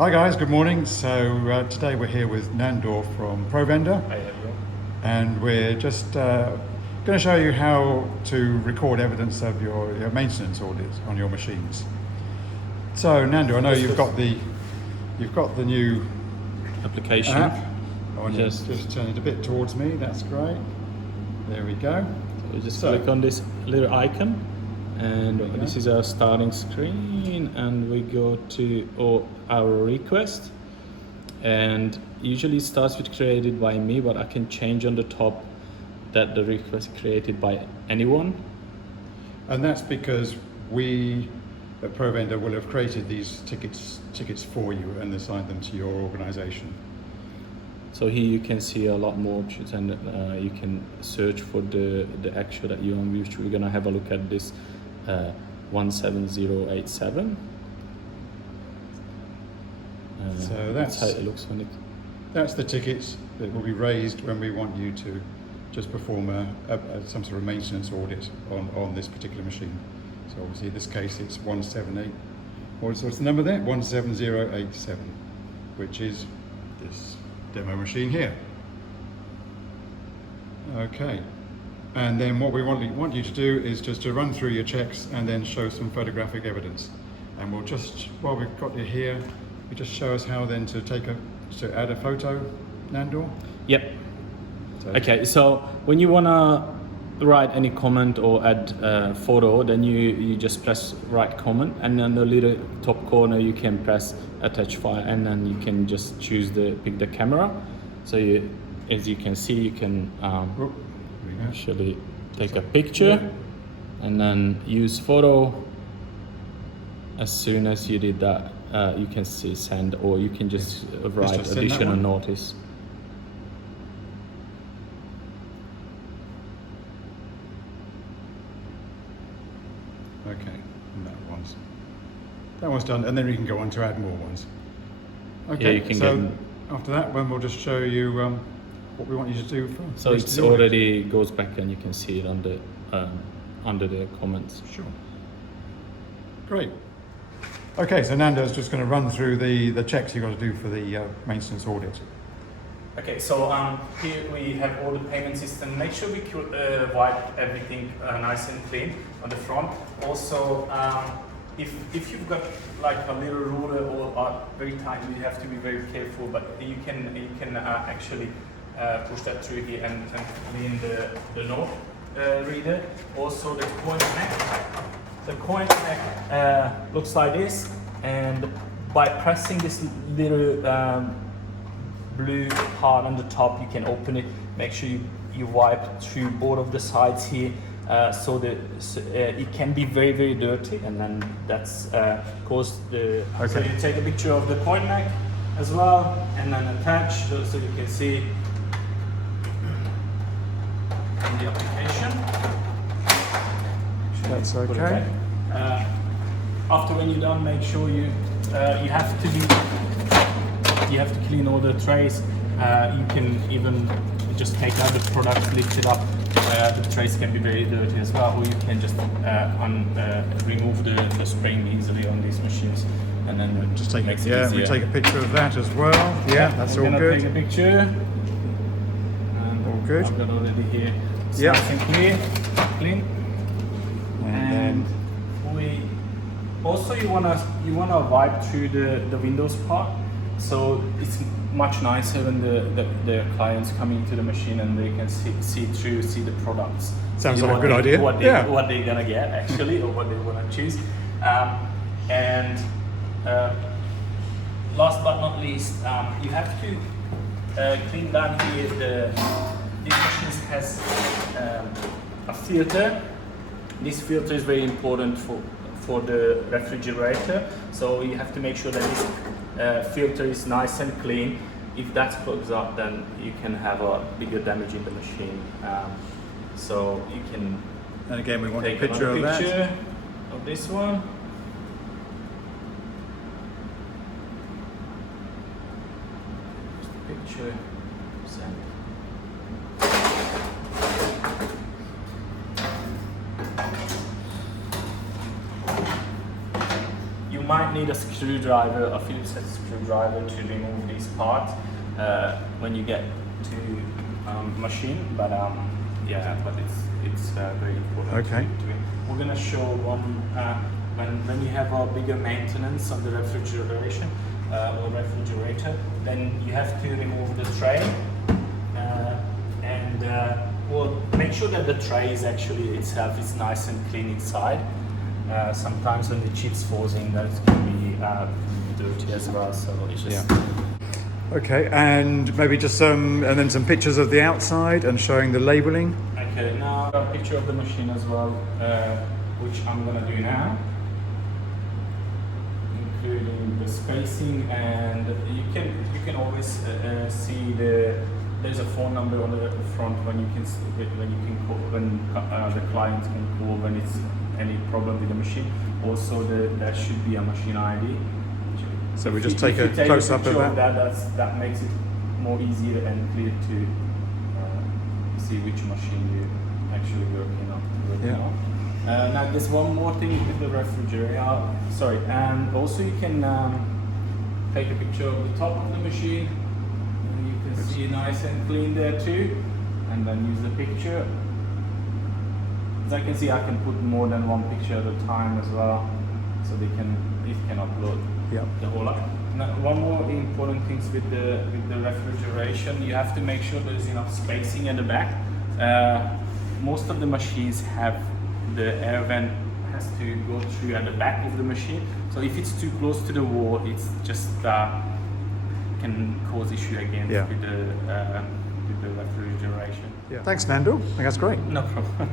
Hi guys, good morning. So today we're here with Nandor from Provender. Hi everyone. And we're just going to show you how to record evidence of your maintenance audit on your machines. So Nandor, I know you've got the new Application. app. Just turn it a bit towards me, that's great. There we go. So we just click on this little icon, and this is our starting screen, and we go to our request, and usually it starts with created by me, but I can change on the top that the request created by anyone. And that's because we at Provender will have created these tickets for you and assigned them to your organization. So here you can see a lot more options, and you can search for the actual that you want, which we're gonna have a look at this 17087. So that's how it looks when it... That's the tickets that will be raised when we want you to just perform some sort of maintenance audit on this particular machine. So obviously in this case it's 178, what's the number there? 17087, which is this demo machine here. Okay, and then what we want you to do is just to run through your checks and then show some photographic evidence. And we'll just, while we've got you here, you just show us how then to add a photo, Nandor? Yep. Okay, so when you wanna write any comment or add a photo, then you just press write comment, and then the little top corner you can press attach file, and then you can just choose pick the camera. So as you can see, you can actually take a picture and then use photo. As soon as you did that, you can see send, or you can just write additional notice. Okay, and that one's done, and then we can go on to add more ones. Okay, yeah, you can so after that one, we'll just show you what we want you to do. So it's already goes back, and you can see it under the comments. Sure. Great. Okay, so Nando's just going to run through the checks you've got to do for the maintenance audit. Okay, so here we have all the payment system. Make sure we wipe everything nice and clean on the front. Also, if you've got like a little ruler or are very tight, you have to be very careful. But you can actually push that through here and clean the note reader. Also, the coin neck. The coin neck looks like this, and by pressing this little blue part on the top, you can open it. Make sure you wipe through both of the sides here, so that it can be very, very dirty, and then that's cause the. Okay. So you take a picture of the coin neck as well, and then attach so you can see in the application. That's okay. After when you're done, make sure you have to clean all the trays. You can even just take out the product, lift it up. The trays can be very dirty as well, or you can just remove the spring easily on these machines, and then just take it. Yeah, we take a picture of that as well. Yeah, that's all good. Take a picture. All good. I've got already here. Yeah. Nice and clean. And we also you wanna wipe through the Windows part, so it's much nicer when the clients come into the machine and they can see the products. Sounds like a good idea. What they're gonna get actually, or what they wanna choose. And last but not least, you have to clean down here. This machine has a filter. This filter is very important for the refrigerator, so you have to make sure that this filter is nice and clean. If that plugs up, then you can have a bigger damage in the machine. So you can. And again, we want take a picture of that. Of this one. Just a picture. Send. might need a screwdriver, a Phillips head screwdriver to remove these parts when you get to machine. But yeah, but it's very important. Okay. We're gonna show one when you have a bigger maintenance of the refrigeration or refrigerator, then you have to remove the tray and well, make sure that the tray is actually itself is nice and clean inside. Sometimes when the chips falls in, that can be dirty as well. So it's just Okay, and maybe just some pictures of the outside and showing the labelling. okay. Now a picture of the machine as well, which I'm gonna do now, including the spacing, and you can always see there's a phone number on the front when you can call, when the client can call when it's any problem with the machine. Also, there should be a machine ID. So we just take a close up of that. That makes it more easier and clear to see which machine you're actually working on. Now there's one more thing with the refrigerator. Sorry, and also you can take a picture of the top of the machine. And you can see nice and clean there too, and then use the picture. As I can see, I can put more than one picture at a time as well, so it can upload the whole lot. Now, one more important thing with the refrigeration, you have to make sure there's enough spacing at the back. Most of the machines have the air vent has to go through at the back of the machine. So if it's too close to the wall, it's just can cause issue again with the refrigeration. Thanks, Nando. I think that's great. No problem.